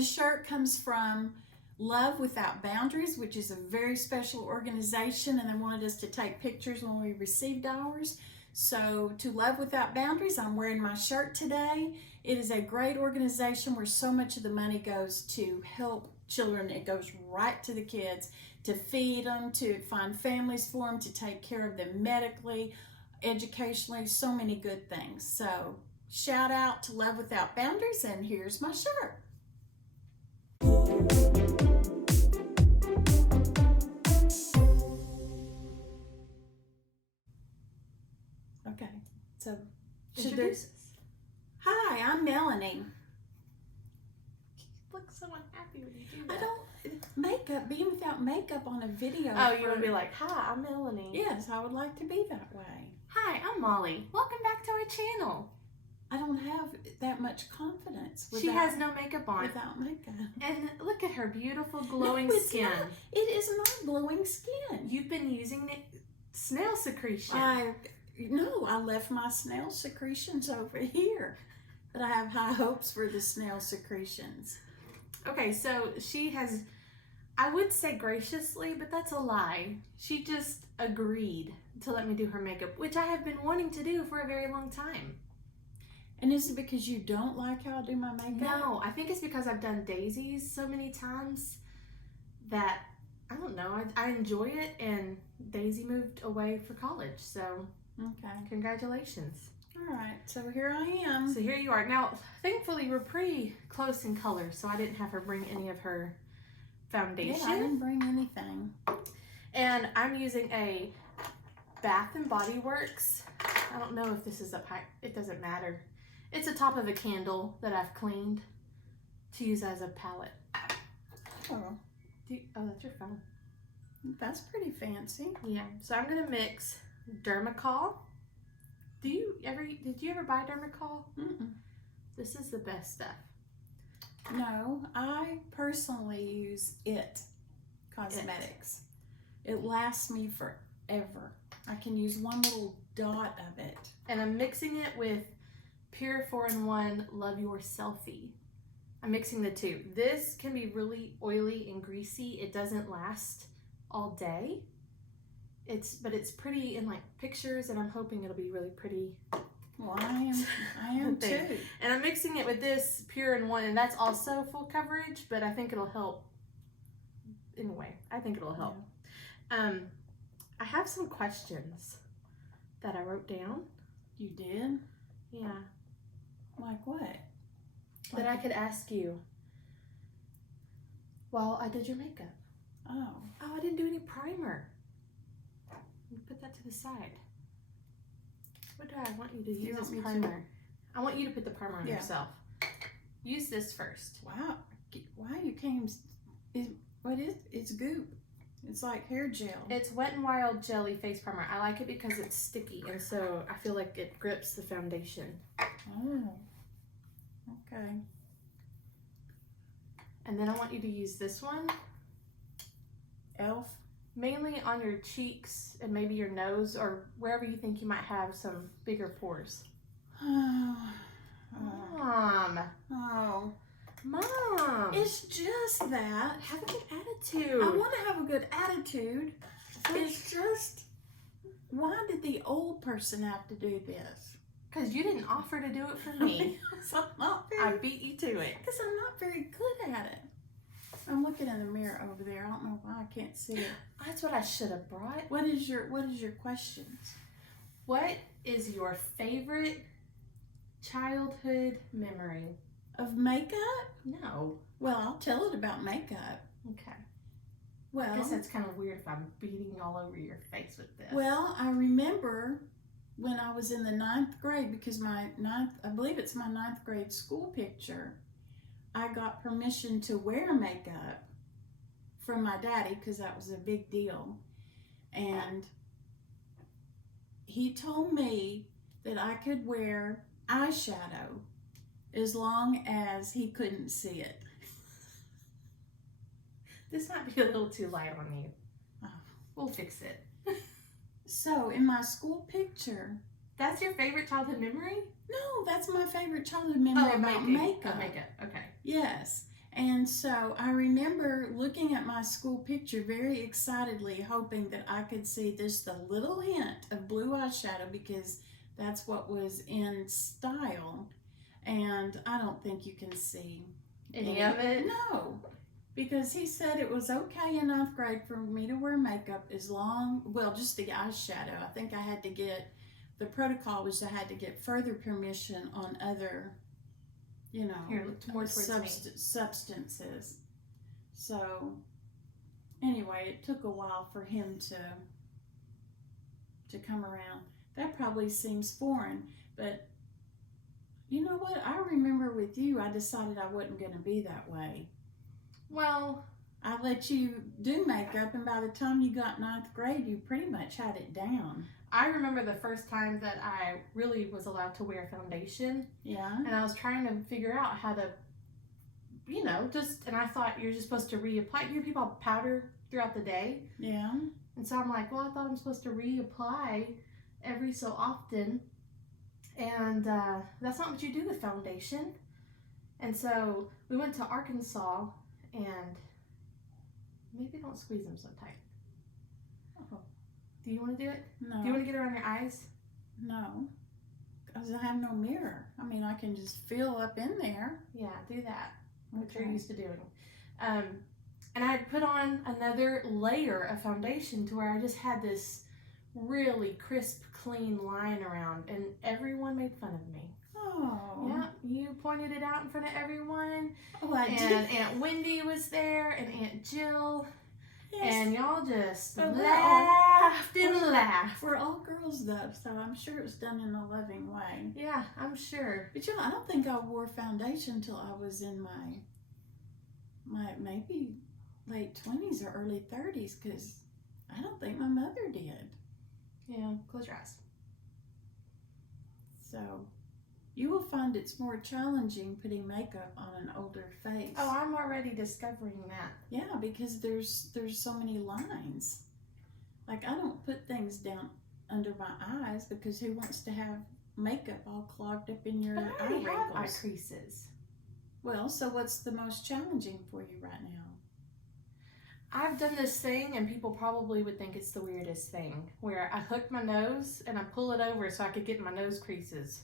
This shirt comes from Love Without Boundaries, which is a very special organization, and they wanted us to take pictures when we received ours. So to Love Without Boundaries, I'm wearing my shirt today. It is a great organization where so much of the money goes to help children. It goes right to the kids, to feed them, to find families for them, to take care of them medically, educationally, so many good things. So shout out to Love Without Boundaries, and here's my shirt. Okay, so introduce us. Hi, I'm Melanie. You look so unhappy when you do that. I don't being without makeup on a video. Oh, you would be like, hi, I'm Melanie. Yes, I would like to be that way. Hi, I'm Molly. Welcome back to our channel. I don't have that much confidence. She has no makeup on. Without makeup. And look at her beautiful glowing No, it's skin. not. It is not glowing skin. You've been using snail secretion. I left my snail secretions over here. But I have high hopes for the snail secretions. Okay, so she has, I would say graciously, but that's a lie. She just agreed to let me do her makeup, which I have been wanting to do for a very long time. And is it because you don't like how I do my makeup? No, I think it's because I've done Daisy's so many times that, I don't know, I enjoy it, and Daisy moved away for college, so okay. Congratulations. All right, so here I am. So here you are. Now, thankfully, we're pretty close in color, so I didn't have her bring any of her foundation. Yeah, I didn't bring anything. And I'm using a Bath & Body Works. I don't know if this is up high. It doesn't matter. It's the top of a candle that I've cleaned to use as a palette. Oh, Oh, that's your phone. that's pretty fancy. Yeah. So I'm gonna mix Dermacol. Did you ever buy Dermacol? Mm-mm. This is the best stuff. No, I personally use It Cosmetics. It lasts me forever. I can use one little dot of it. And I'm mixing it with Pure 4-in-1 Love Your Selfie. I'm mixing the two. This can be really oily and greasy. It doesn't last all day. But it's pretty in like pictures, and I'm hoping it'll be really pretty. Well, I am too. And I'm mixing it with this Pure in 1, and that's also full coverage, but I think it'll help. Anyway, I think it'll help. Yeah. I have some questions that I wrote down. You did? Yeah. Like what? That I could ask you while I did your makeup. Oh, I didn't do any primer. Put that to the side. What do I want you to use as primer? I want you to put the primer on yourself. Use this first. Wow. You came. It's goop. It's like hair gel. It's Wet n Wild Jelly Face Primer. I like it because it's sticky, and so I feel like it grips the foundation. Oh. Okay. And then I want you to use this one. Elf. Mainly on your cheeks and maybe your nose or wherever you think you might have some bigger pores. Mom. Oh. Mom. It's just that. Have a good attitude. I want to have a good attitude. It's just, why did the old person have to do this? Because you didn't offer to do it for me. I beat you to it. Because I'm not very good at it. I'm looking in the mirror over there. I don't know why I can't see it. That's what I should have brought. What is your questions? What is your favorite childhood memory? Of makeup? No. Well, I'll tell it about makeup. Okay. Well, I guess that's kind of weird if I'm beating all over your face with this. Well, I remember when I was in the 9th grade, because I believe it's my 9th grade school picture, I got permission to wear makeup from my daddy because that was a big deal. And he told me that I could wear eyeshadow as long as he couldn't see it. This might be a little too light on you. Oh. We'll fix it. So in my school picture... That's your favorite childhood memory? No, that's my favorite childhood memory about makeup. Makeup, okay. Yes. And so I remember looking at my school picture very excitedly, hoping that I could see just a little hint of blue eyeshadow because that's what was in style. And I don't think you can see Any of it? No, because he said it was okay in ninth grade for me to wear makeup as long, well, just the eyeshadow. I think I had to get, the protocol was I had to get further permission on other, you know, Here, look more towards me. substances. So anyway, it took a while for him to come around. That probably seems foreign, but you know what? I remember with you, I decided I wasn't going to be that way. Well, I let you do makeup, and by the time you got ninth grade, you pretty much had it down. I remember the first time that I really was allowed to wear foundation. Yeah. And I was trying to figure out how to, you know, and I thought you're just supposed to reapply. You people powder throughout the day. Yeah. And so I'm like, well, I thought I'm supposed to reapply every so often. And that's not what you do with foundation. And so we went to Arkansas, and maybe don't squeeze them so tight. Oh. Do you want to do it? No. Do you want to get around your eyes? No. Because I have no mirror. I mean, I can just feel up in there. Yeah, do that. What Okay. you're used to doing. And I had put on another layer of foundation to where I just had this really crisp, clean line around, and everyone made fun of me. Oh. Yeah, you pointed it out in front of everyone. Oh, I And did. Aunt Wendy was there, and Aunt Jill, Yes. and y'all just But laughed and laughed. We're all girls, though, so I'm sure it was done in a loving way. Yeah, I'm sure. But you know, I don't think I wore foundation until I was in my maybe late 20s or early 30s, because I don't think my mother did. Yeah, close your eyes. So you will find it's more challenging putting makeup on an older face. Oh, I'm already discovering that. Yeah, because there's so many lines. Like, I don't put things down under my eyes because who wants to have makeup all clogged up in your But I eye already have eye wrinkles? creases. Well, so what's the most challenging for you right now? I've done this thing, and people probably would think it's the weirdest thing, where I hook my nose and I pull it over so I could get my nose creases.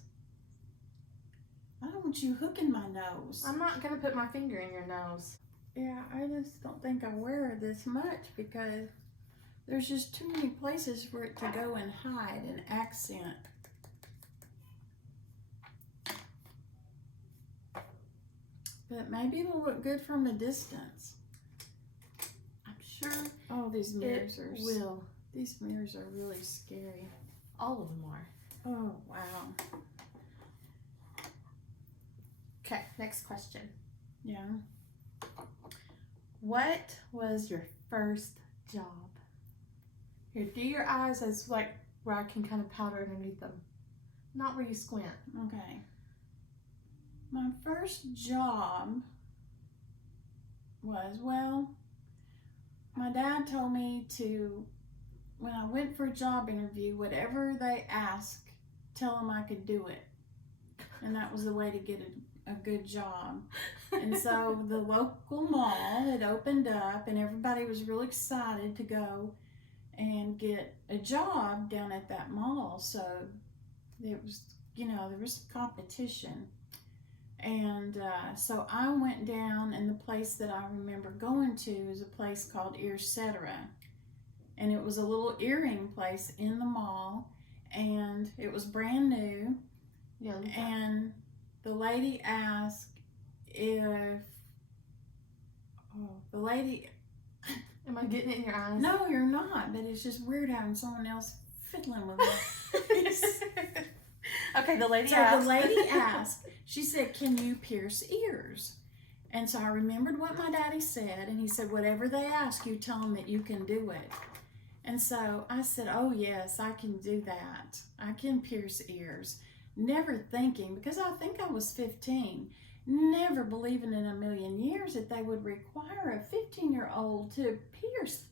I don't want you hooking my nose. I'm not going to put my finger in your nose. Yeah, I just don't think I wear this much because there's just too many places for it to go and hide and accent. But maybe it'll look good from a distance. I'm sure Oh, these mirrors it are will. These mirrors are really scary. All of them are. Oh, wow. Okay, next question. Yeah. What was your first job? Here, do your eyes as like where I can kind of powder underneath them. Not where you squint. Okay. My first job was, well, my dad told me to, when I went for a job interview, whatever they asked, tell them I could do it. And that was the way to get a good job. And so the local mall had opened up, and everybody was real excited to go and get a job down at that mall. So it was, you know, there was competition. And so I went down, and the place that I remember going to is a place called Earcetera. And it was a little earring place in the mall, and it was brand new. Yeah. And the lady asked if, the lady, Am I getting it in your eyes? no, you're not, but it's just weird having someone else fiddling with it. Okay, the lady So asked. the lady asked, she said, can you pierce ears? And so I remembered what my daddy said, and he said, whatever they ask you, tell them that you can do it. And so I said, oh yes, I can do that. I can pierce ears. Never thinking, because I think I was 15, never believing in a million years that they would require a 15-year-old to pierce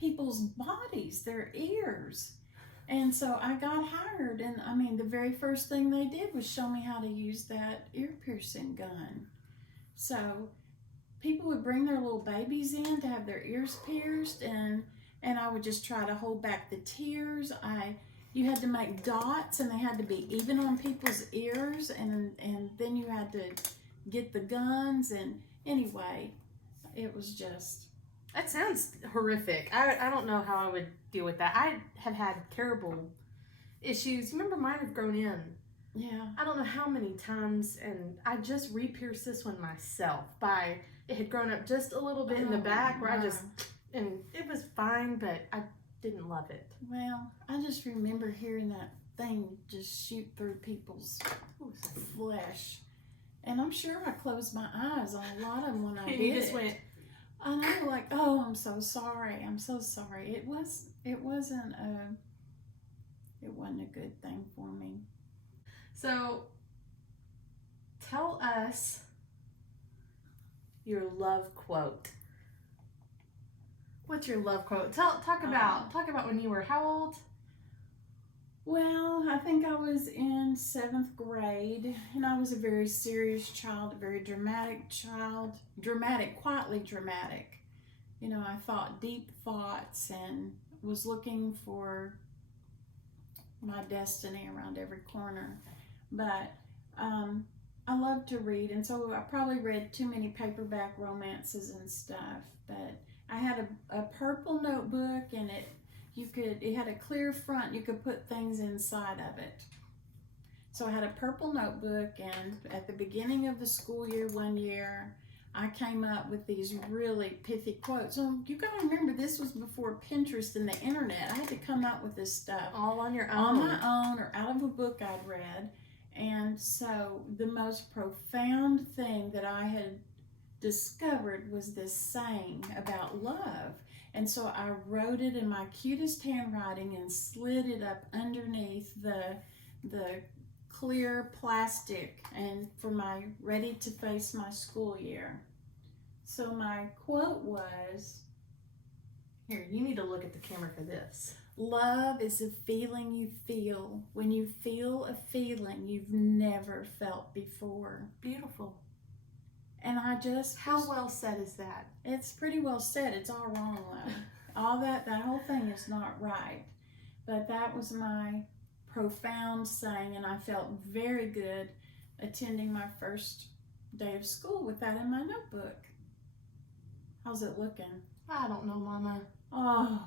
people's bodies, their ears. And so I got hired, and I mean, the very first thing they did was show me how to use that ear piercing gun. So people would bring their little babies in to have their ears pierced, and I would just try to hold back the tears. You had to make dots, and they had to be even on people's ears, and then you had to get the guns, and anyway, it was just. That sounds horrific. I don't know how I would deal with that. I have had terrible issues. Remember, mine have grown in. Yeah. I don't know how many times, and I just re-pierced this one myself. It had grown up just a little bit in the back where and it was fine, but I didn't love it. Well, I just remember hearing that thing just shoot through people's flesh. And I'm sure I closed my eyes on a lot of them when I did You just it. went. And I was like, oh, I'm so sorry. I'm so sorry. It wasn't a good thing for me. So, tell us your love quote. What's your love quote? Talk about when you were how old? Well, I think I was in 7th grade, and I was a very serious child, a very dramatic child. Quietly dramatic. You know, I thought deep thoughts and was looking for my destiny around every corner. But I love to read, and so I probably read too many paperback romances and stuff. But I had a purple notebook, and it had a clear front. You could put things inside of it. So I had a purple notebook, and at the beginning of the school year, one year, I came up with these really pithy quotes. So you gotta remember, this was before Pinterest and the internet. I had to come up with this stuff all on your own, on my own, or out of a book I'd read. And so the most profound thing that I had discovered was this saying about love. And so I wrote it in my cutest handwriting and slid it up underneath the clear plastic and for my ready to face my school year. So my quote was, here, you need to look at the camera for this. Love is a feeling you feel when you feel a feeling you've never felt before. Beautiful. And I just... How well said is that? It's pretty well said. It's all wrong though. All that whole thing is not right. But that was my profound saying, and I felt very good attending my first day of school with that in my notebook. How's it looking? I don't know, Mama. Oh.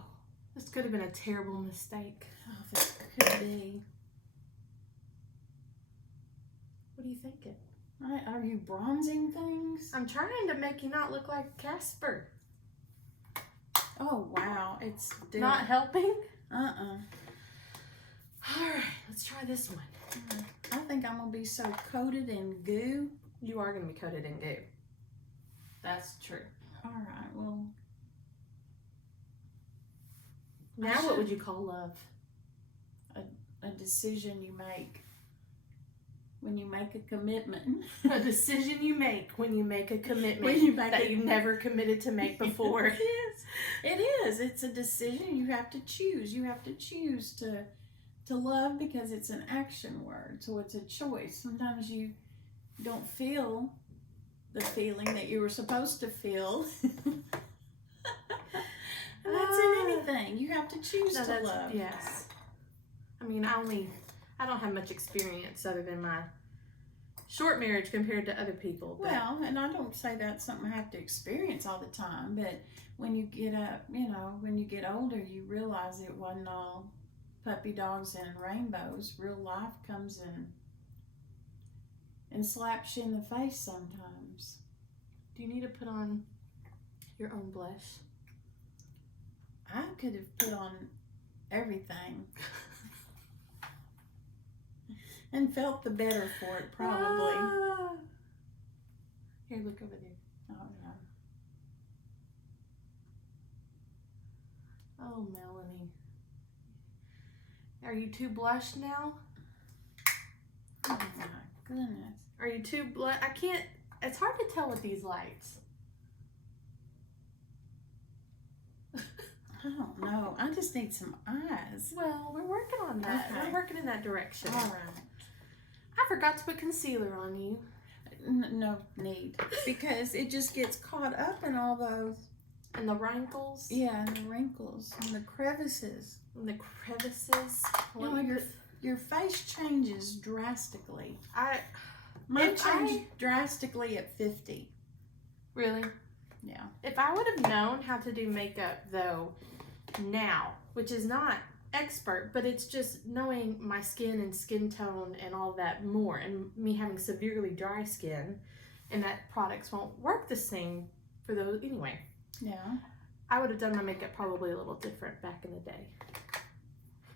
This could have been a terrible mistake. Oh, this could be. What are you thinking? Are you bronzing things? I'm trying to make you not look like Casper. Oh, wow. It's not helping? Uh-uh. All right, let's try this one. I think I'm going to be so coated in goo. You are going to be coated in goo. That's true. All right, well. Now what would you call love? A decision you make when you make a commitment. A decision you make when you make a commitment that you never committed to make before. Yes, it is. It's a decision you have to choose. You have to choose to love because it's an action word. So it's a choice. Sometimes you don't feel the feeling that you were supposed to feel. And that's in anything. You have to choose to love. Yes. I mean, I don't have much experience other than my short marriage compared to other people. But. Well, and I don't say that's something I have to experience all the time, but when you get up, when you get older, you realize it wasn't all puppy dogs and rainbows. Real life comes in and slaps you in the face sometimes. Do you need to put on your own blush? I could have put on everything and felt the better for it, probably. Here, look over there. Oh, no. Oh, Melanie. Are you too blushed now? Oh, my goodness. Are you too blushed? I can't, it's hard to tell with these lights. I don't know. I just need some eyes. Well, we're working on that. Okay. We're working in that direction. All right. I forgot to put concealer on you. No need, because it just gets caught up in all those. And the wrinkles. Yeah, and the wrinkles and the crevices. And the crevices. You know, your face changes drastically. Mine If changed drastically at 50. Really? Yeah. If I would have known how to do makeup though now, which is not expert, but it's just knowing my skin and skin tone and all that more, and me having severely dry skin, and that products won't work the same for those anyway. Yeah. I would have done my makeup probably a little different back in the day.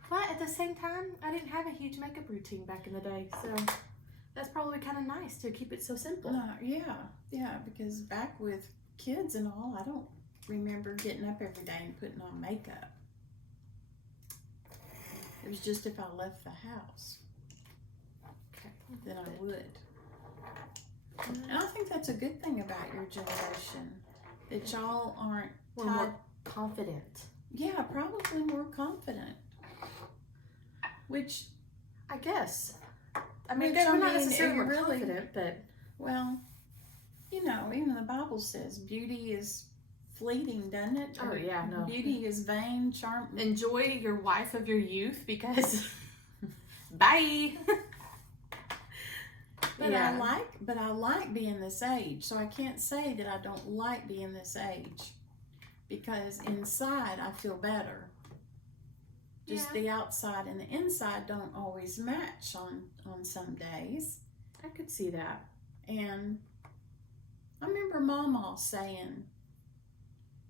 But at the same time, I didn't have a huge makeup routine back in the day, so that's probably kind of nice to keep it so simple. Yeah, because back with kids and all, I don't remember getting up every day and putting on makeup. It was just if I left the house, Okay. then I would. And I think that's a good thing about your generation, that y'all aren't We're more confident. Yeah, probably more confident. Which, I guess. I mean, Which, we're I not mean, necessarily you're more really- confident, but well, you know, even the Bible says beauty is fleeting, doesn't it? Oh, yeah, no. Beauty is vain, charm. enjoy your wife of your youth because bye. But I like being this age, so I can't say that I don't like being this age, because inside I feel better. Just the outside and the inside don't always match on some days. I could see that. And I remember Momma saying,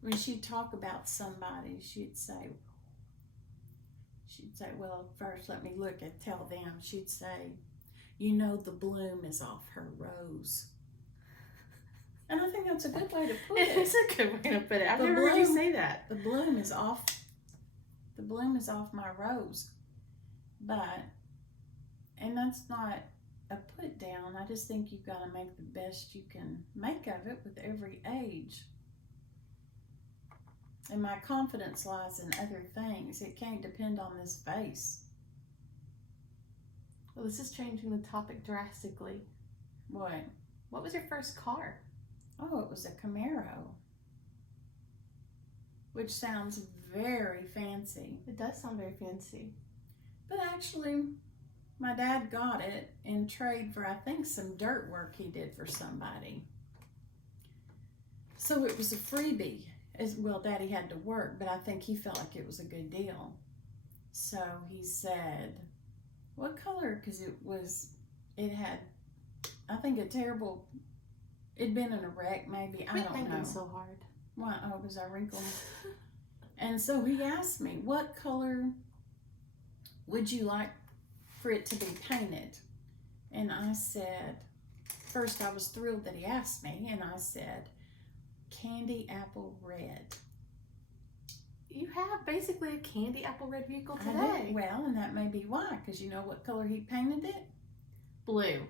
when she'd talk about somebody, she'd say, well, first let me look and tell them. She'd say, you know, the bloom is off her rose. And I think that's a good way to put it. It's a good way to put it. I've The never heard you bloom- say that. The bloom is off my rose. And that's not a put down. I just think you've got to make the best you can make of it with every age. And my confidence lies in other things. It can't depend on this face. Well, this is changing the topic drastically. What? What was your first car? Oh, it was a Camaro. Which sounds very fancy. It does sound very fancy. But actually, my dad got it in trade for, I think, some dirt work he did for somebody. So it was a freebie. Well, Daddy had to work, but I think he felt like it was a good deal. So he said, what color? Because it had, I think, it'd been in a wreck maybe. I don't know. So hard. Why? Oh, was I wrinkled? And so he asked me, what color would you like for it to be painted? And I said, first I was thrilled that he asked me, and I said, candy apple red. You have basically a candy apple red vehicle I today. did. Well, and that may be why, because you know what color he painted it? Blue.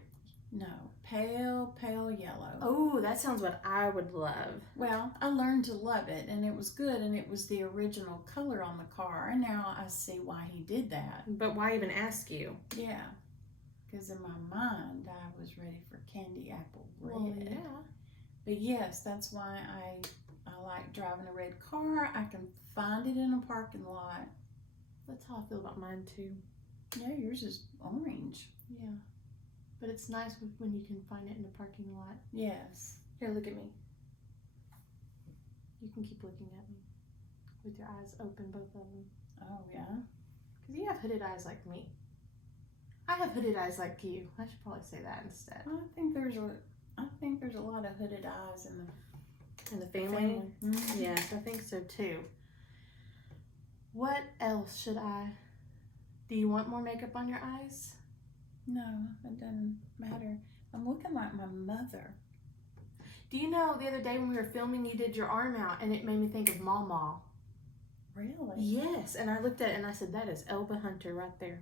No, pale yellow. Oh, that sounds what I would love. Well, I learned to love it, and it was good, and it was the original color on the car, and now I see why he did that. But why even ask you? Yeah, because in my mind, I was ready for candy apple red. Well, yeah. But yes, that's why I like driving a red car. I can find it in a parking lot. That's how I feel about mine too. Yeah, yours is orange. Yeah. But it's nice when you can find it in a parking lot. Yes. Here, look at me. You can keep looking at me with your eyes open, both of them. Oh, yeah? Because you have hooded eyes like me. I have hooded eyes like you. I should probably say that instead. I think there's a lot of hooded eyes in In the family? Mhm. Yes, I think so too. What else should I... Do you want more makeup on your eyes? No, it doesn't matter. I'm looking like my mother. Do you know the other day when we were filming, you did your arm out and it made me think of Momma. Really? Yes, and I looked at it and I said, that is Elba Hunter right there.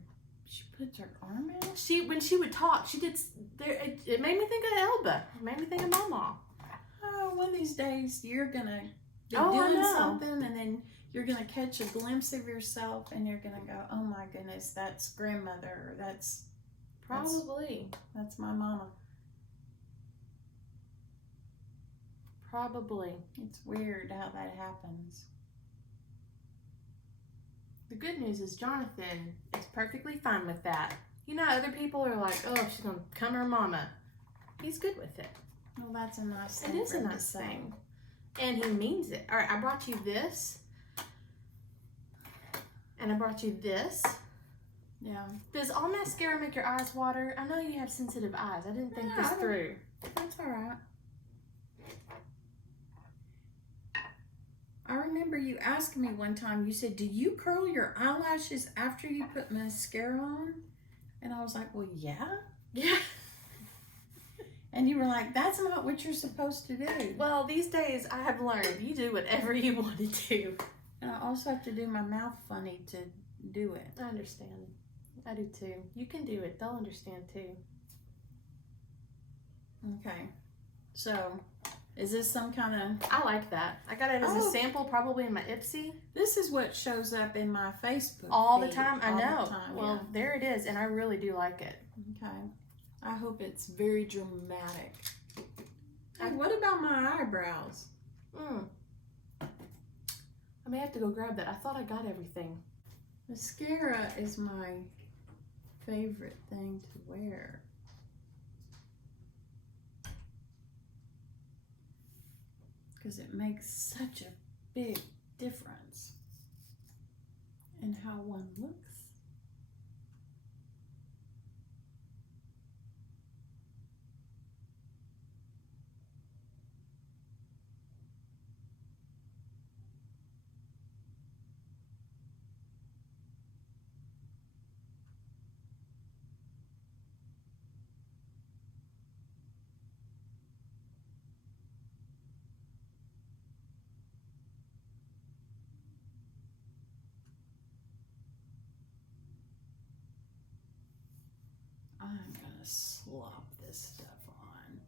She puts her arm out? When she would talk, she did, it made me think of Elba. It made me think of Momma. Oh, one of these days you're gonna be Oh, I doing know. something, and then you're gonna catch a glimpse of yourself, and you're gonna go, "Oh my goodness, that's grandmother. Or that's Probably. my mama." Probably. It's weird how that happens. The good news is Jonathan is perfectly fine with that. You know, other people are like, oh, she's going to come her mama. He's good with it. Well, that's a nice thing. It is for a him to nice say. thing. And he means it. All right, I brought you this. And I brought you this. Yeah. Does all mascara make your eyes water? I know you have sensitive eyes. I didn't think Yeah, this through. That's all right. I remember you asking me one time, you said, do you curl your eyelashes after you put mascara on? And I was like, well, yeah. Yeah. And you were like, that's not what you're supposed to do. Well, these days I have learned you do whatever you want to do. And I also have to do my mouth funny to do it. I understand. I do too. You can do it. They'll understand too. Okay. So, is this some kind of... I like that. I got it as a sample probably in my Ipsy. This is what shows up in my Facebook all the feed time. I all the know. time, Well, yeah. there it is, and I really do like it. Okay. I hope it's very dramatic. Hey, what about my eyebrows? I may have to go grab that. I thought I got everything. Mascara is my favorite thing to wear. Because it makes such a big difference in how one looks. I'm gonna slop this stuff on.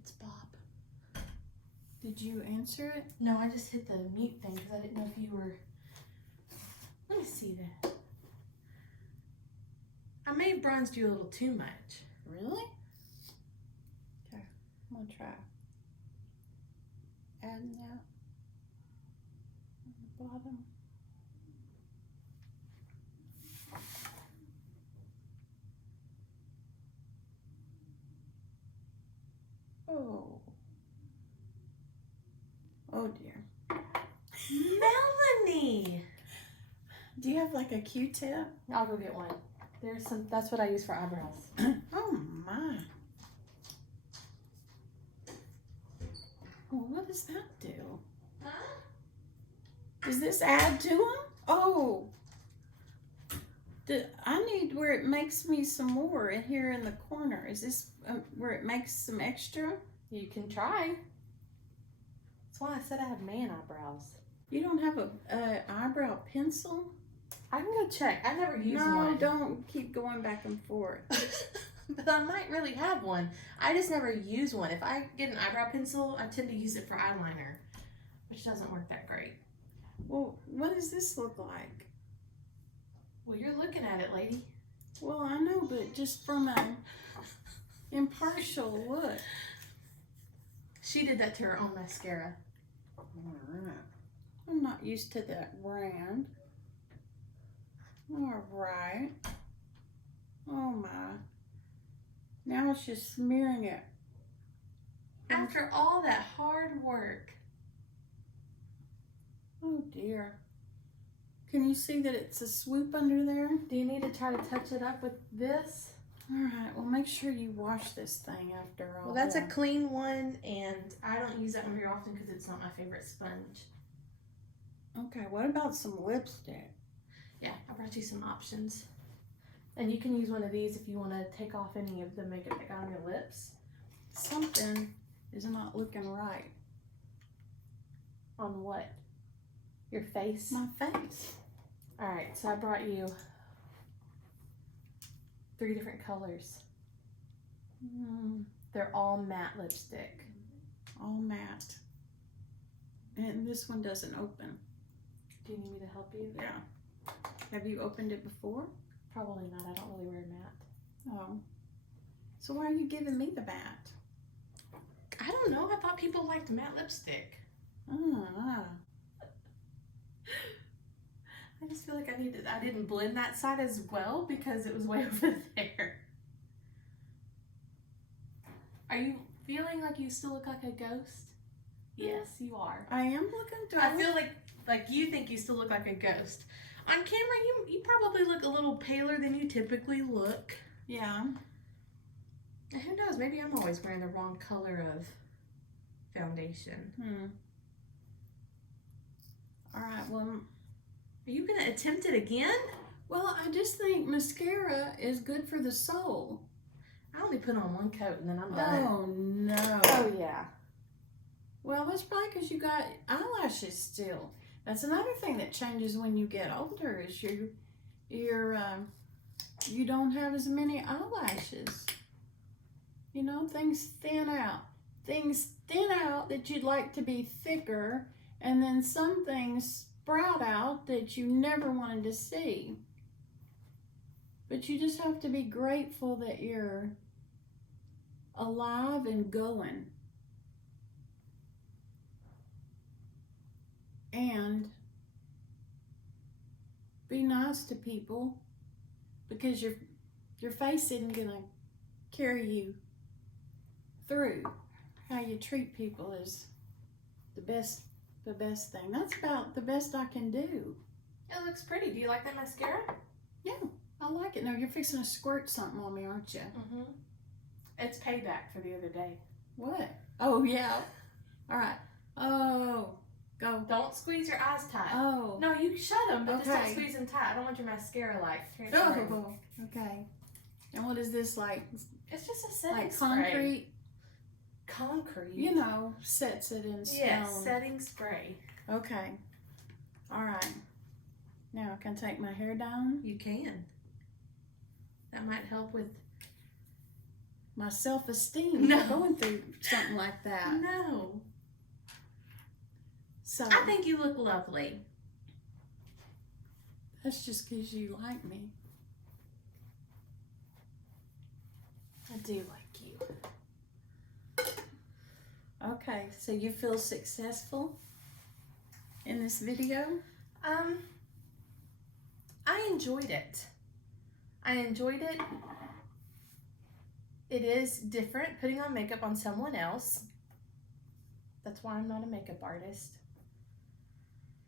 It's Bob. Did you answer it? No, I just hit the mute thing because I didn't know if you were... Let me see that. I may have bronzed you a little too much. Really? Okay, I'm gonna try. Adding that on the bottom. Oh. Oh dear. Melanie! Do you have like a Q-tip? I'll go get one. There's some. That's what I use for eyebrows. Oh my. Well, what does that do? Huh? Does this add to them? Oh. I need where it makes me some more in here in the corner. Is this where it makes some extra? You can try. That's why I said I have man eyebrows. You don't have a eyebrow pencil? I can go check. I never use No, one. don't keep going back and forth. But I might really have one. I just never use one. If I get an eyebrow pencil, I tend to use it for eyeliner, which doesn't work that great. Well, what does this look like? Well, you're looking at it, lady. Well, I know, but just from an impartial look. She did that to her own mascara. Alright. I'm not used to that brand. Alright. Oh my. Now it's just smearing it. After all that hard work. Oh dear. Can you see that it's a swoop under there? Do you need to try to touch it up with this? Alright, well make sure you wash this thing after all. Well, that's a that. clean one, and I don't use that one very often because it's not my favorite sponge. Okay, what about some lipstick? Yeah, I brought you some options. And you can use one of these if you want to take off any of the makeup that got on your lips. Something is not looking right. On what? Your face? My face. Alright, so I brought you 3 different colors. They're all matte lipstick. All matte. And this one doesn't open. Do you need me to help you? Yeah. Have you opened it before? Probably not. I don't really wear matte. Oh. So why are you giving me the matte? I don't know. I thought people liked matte lipstick. Ah. I just feel like I didn't blend that side as well because it was way over there. Are you feeling like you still look like a ghost? Yes, you are. I am looking through. I feel like you think you still look like a ghost. On camera, you probably look a little paler than you typically look. Yeah. And who knows? Maybe I'm always wearing the wrong color of foundation. All right. Well, Are you gonna attempt it again? well, I just think mascara is good for the soul. I only put on one coat and then I'm done. Oh no. Oh yeah. Well, that's probably because you got eyelashes still. That's another thing that changes when you get older is you don't have as many eyelashes. You know, things thin out. Things thin out that you'd like to be thicker, and then some things sprout out that you never wanted to see. But you just have to be grateful that you're alive and going. And be nice to people because your face isn't gonna carry you through. How you treat people is the best thing. That's about the best I can do. It looks pretty. Do you like that mascara? Yeah, I like it. Now you're fixing to squirt something on me, aren't you? Mm-hmm. It's payback for the other day. What? Oh yeah. All right. Oh, go. Don't squeeze your eyes tight. Oh. No, you shut them, but just Okay. don't squeeze them tight. I don't want your mascara like transferring. Oh. Okay. And what is this like? It's just a setting Like spray. concrete? Concrete. You know, sets it in stone. Yes, setting spray. Okay. All right. Now I can take my hair down. You can. That might help with. My self-esteem. No. Going through something like that. No. So I think you look lovely. that's just because you like me. I do like you. Okay. So you feel successful in this video? I enjoyed it. It is different putting on makeup on someone else. That's why I'm not a makeup artist.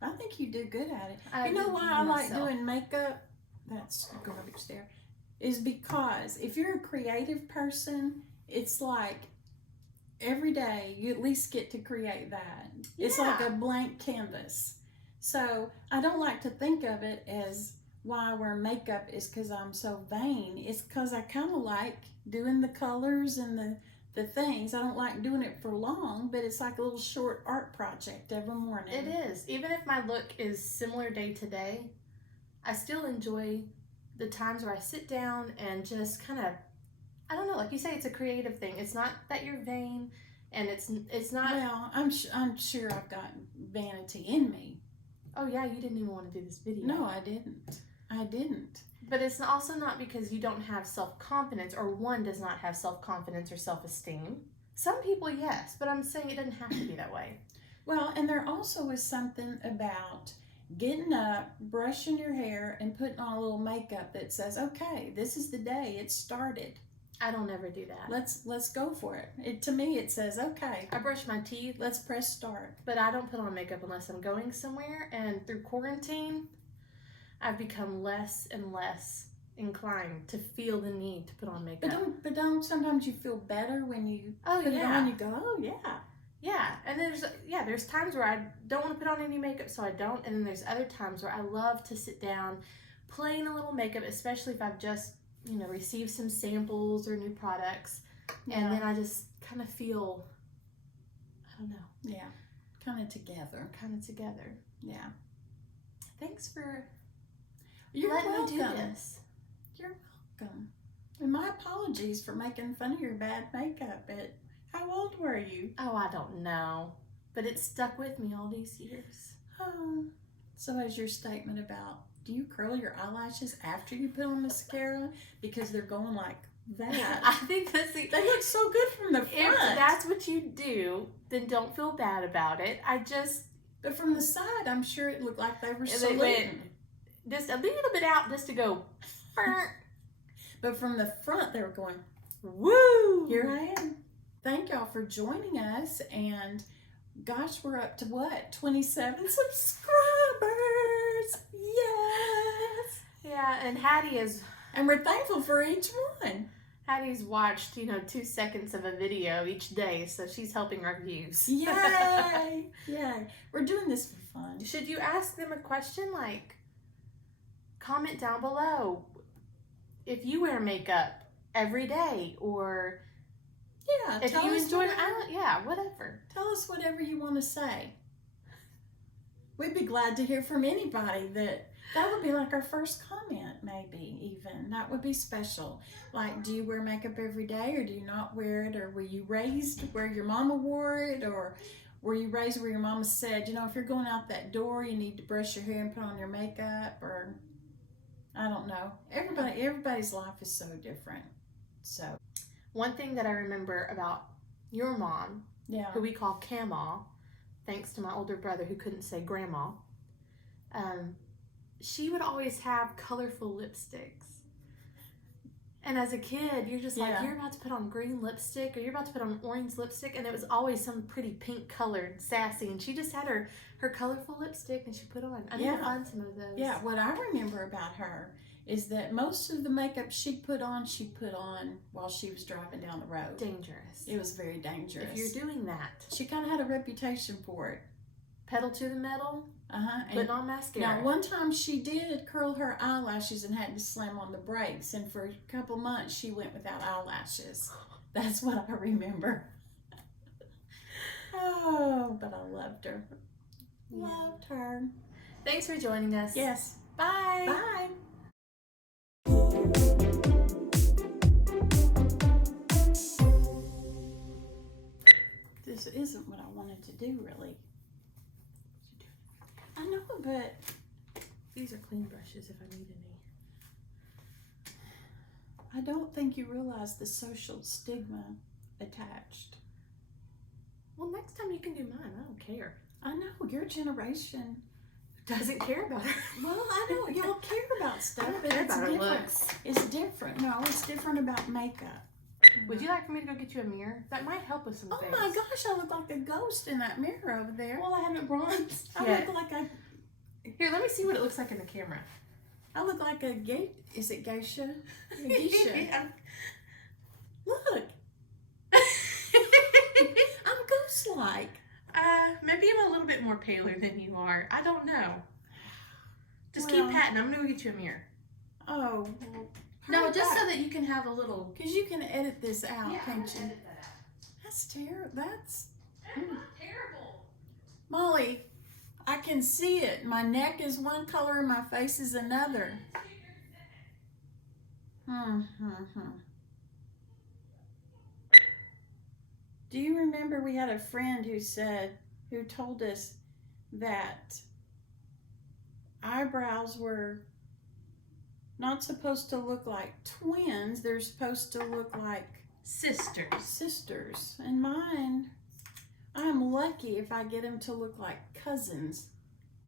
I think you do good at it. I You know do why I like myself. doing makeup? That's garbage there. Is because if you're a creative person, it's like every day you at least get to create that. It's like Yeah. a blank canvas. So I don't like to think of it as why I wear makeup is because I'm so vain. It's because I kind of like doing the colors and the things. I don't like doing it for long, but it's like a little short art project every morning. It is. Even if my look is similar day to day, I still enjoy the times where I sit down and just kind of, I don't know, like you say, it's a creative thing. It's not that you're vain, and it's not. Well, I'm sure I've got vanity in me. Oh yeah, you didn't even want to do this video. No, I didn't. But it's also not because you don't have self-confidence, or one does not have self-confidence or self-esteem. Some people, yes, but I'm saying it doesn't have to be that way. Well, and there also is something about getting up, brushing your hair, and putting on a little makeup that says, "Okay, this is the day. It started. I don't ever do that. Let's go for it." To me, it says, "Okay, I brush my teeth, let's press start." but I don't put on makeup unless I'm going somewhere. And through quarantine, I've become less and less inclined to feel the need to put on makeup. But don't sometimes you feel better when you Oh put it yeah, on? You go, "Oh yeah." yeah. And there's times where I don't want to put on any makeup, so I don't. And then there's other times where I love to sit down, plain a little makeup, especially if I've just received some samples or new products, and then I just kind of feel, I don't know, Yeah, kind of together. Yeah. Thanks for You're letting welcome. me do this. You're welcome. And my apologies for making fun of your bad makeup. But how old were you? Oh, I don't know. But it stuck with me all these years. Oh. So as your statement about, do you curl your eyelashes after you put on mascara? Because they're going like that. I think that's They look so good from the front. If that's what you do, then don't feel bad about it. But from the side, I'm sure it looked like they were They saluting. went just a little bit out just to go. But from the front, they were going, Woo! here I am. Thank y'all for joining us. And gosh, we're up to what? 27 subscribers. Yes. Yeah, and Hattie is. And we're thankful for each one. Hattie's watched, 2 seconds of a video each day, so she's helping our views. Yay! Yay. We're doing this for fun. Should you ask them a question? Like, comment down below if you wear makeup every day, or Yeah. if you enjoy, whatever. Tell us whatever you want to say. We'd be glad to hear from anybody. That would be like our first comment, maybe even. That would be special. Like, do you wear makeup every day, or do you not wear it? Or were you raised where your mama wore it? Or were you raised where your mama said, if you're going out that door, you need to brush your hair and put on your makeup? Or, I don't know. Everybody's life is so different. So, one thing that I remember about your mom, yeah. who we call Cama, thanks to my older brother who couldn't say grandma, she would always have colorful lipsticks. And as a kid, you're just like, Yeah. you're about to put on green lipstick, or you're about to put on orange lipstick, and it was always some pretty pink colored, sassy. And she just had her colorful lipstick, and she put on. I need to find some of those. Yeah, what I remember about her is that most of the makeup she put on while she was driving down the road. Dangerous. It was very dangerous. If you're doing that. She kind of had a reputation for it. Pedal to the metal, Uh-huh. putting on mascara. Now, one time she did curl her eyelashes and had to slam on the brakes, and for a couple months she went without eyelashes. That's what I remember. Oh, but I loved her. Yeah. Loved her. Thanks for joining us. Yes. Bye. Bye. This isn't what I wanted to do, really. I know, but These are clean brushes if I need any. I don't think you realize the social stigma attached. Well, next time you can do mine. I don't care. I know, your generation. Doesn't care about it. Well, I know, y'all care about stuff, but care it's about our different. looks. It's different. No, it's different about makeup. Would you like for me to go get you a mirror? That might help with some Oh things. my gosh, I look like a ghost in that mirror over there. Well, I haven't bronzed I yet. look like a Here, let me see what it looks like in the camera. is it geisha? A geisha. Yeah. Look. I'm ghost-like. Maybe I'm a little bit more paler than you are. I don't know. Just Well, keep patting. I'm gonna go get you a mirror. Oh. Well, No, just so that you can have a little. because you can edit this out, Yeah, can't you? edit that out. That's terrible. That's Terrible. Molly. I can see it. My neck is one color and my face is another. Do you remember we had a friend who told us that eyebrows were not supposed to look like twins, they're supposed to look like Sisters. and mine, I'm lucky if I get them to look like cousins.